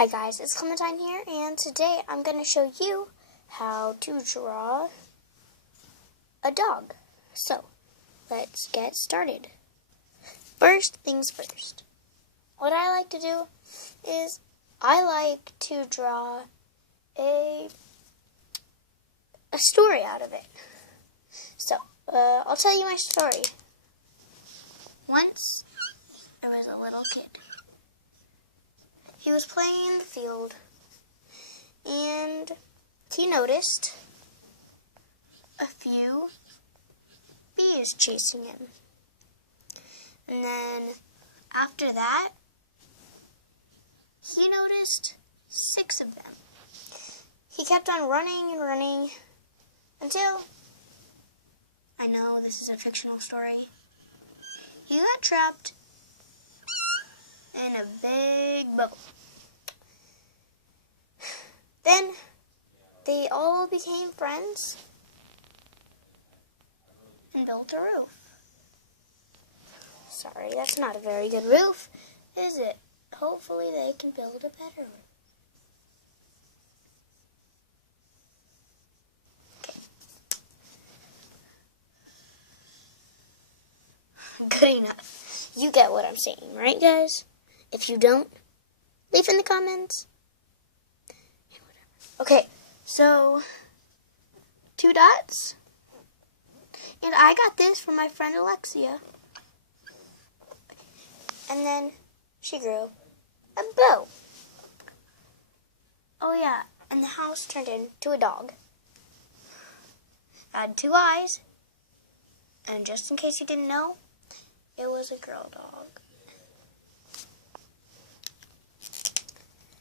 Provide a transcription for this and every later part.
Hi guys, it's Clementine here, and today I'm going to show you how to draw a dog. So, let's get started. First things first. What I like to do is I like to draw a story out of it. So, I'll tell you my story. Once, there was a little kid. He was playing in the field, and he noticed a few bees chasing him. And then, after that, he noticed 6 of them. He kept on running and running until, I know this is a fictional story, he got trapped in a big boat. Then they all became friends and built a roof. Sorry, that's not a very good roof, is it? Hopefully they can build a better roof. Okay. Good enough. You get what I'm saying, right, guys? If you don't, leave in the comments. Okay, so 2 dots. And I got this from my friend Alexia. And then she grew a bow. Oh yeah, and the house turned into a dog. It had 2 eyes. And just in case you didn't know, it was a girl dog.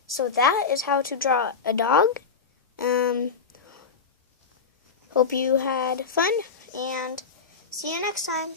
So that is how to draw a dog. Hope you had fun, and see you next time.